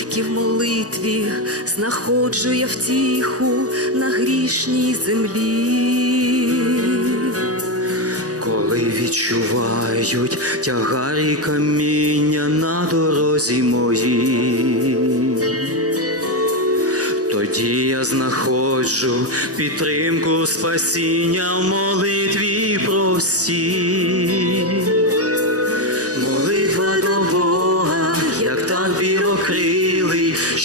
Тільки в молитві знаходжу я втіху на грішній землі. Коли відчувають тягар і каміння на дорозі моїй, тоді я знаходжу підтримку спасіння в молитві. Молитва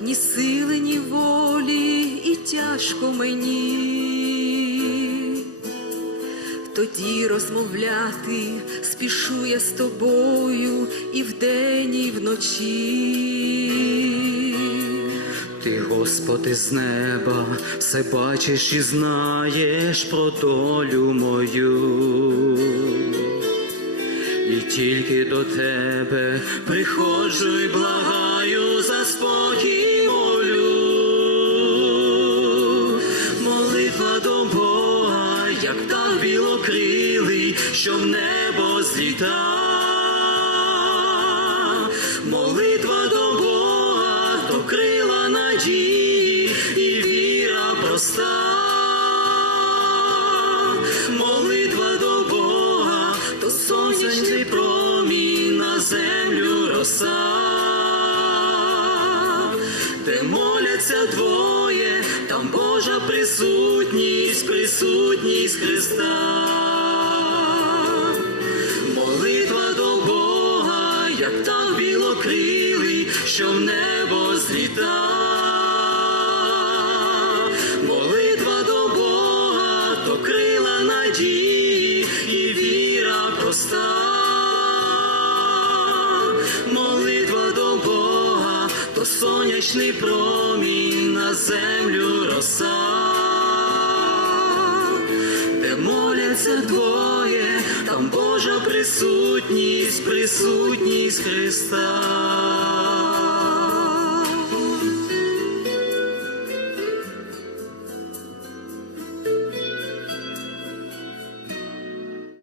Ні сили, ні волі, і тяжко мені. Тоді розмовляти спішу я з тобою і вдень, і вночі. Ти, Господи, з неба все бачиш і знаєш про долю мою. І тільки до тебе приходжу і благаю за спокій білокрилий, що в небо зліта. Молитва до Бога, то крила надії і віра проста. Молитва до Бога, то сонячний промінь на землю роса, де моляться двоє, там Божа присутність, присутність Христа. Молитва до Бога, як так білокрилий, що в небо зліта. Молитва до Бога, то крила надії і віра проста. То сонячний промінь на землю роса де моляться двоє, там Божа присутність, присутність Христа.